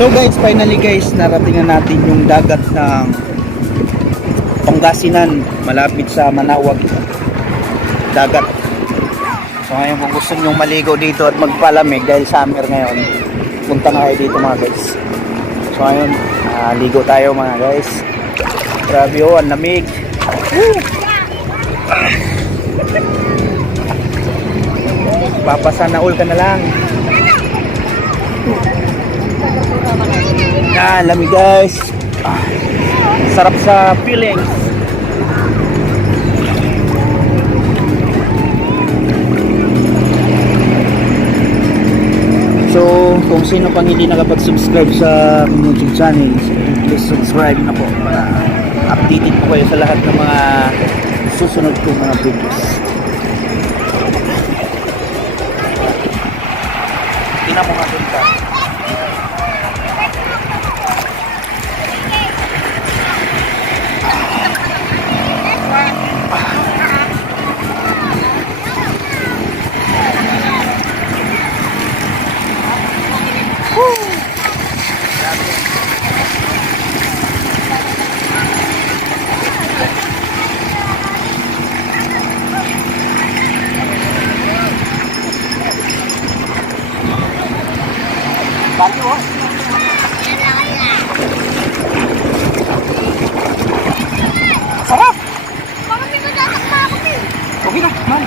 So guys, finally guys, narating na natin yung dagat ng Pangasinan, malapit sa Manawag dagat. So ngayon kung gusto nyo maligo dito at magpalamig dahil summer ngayon, punta na kayo dito mga guys. So ngayon, ligo tayo mga guys. Grabe oh, ang lamig. Papasa na all ka na lang. Lamig guys. Sarap sa feelings. So kung sino pang hindi nakapag-subscribe sa YouTube channel, please subscribe na po para updated po kayo sa lahat ng mga susunod kong mga videos. Tingnan mo nga doon ka. Bali oh. Sarap. Bakit may madatak na ako eh? Okay na, man.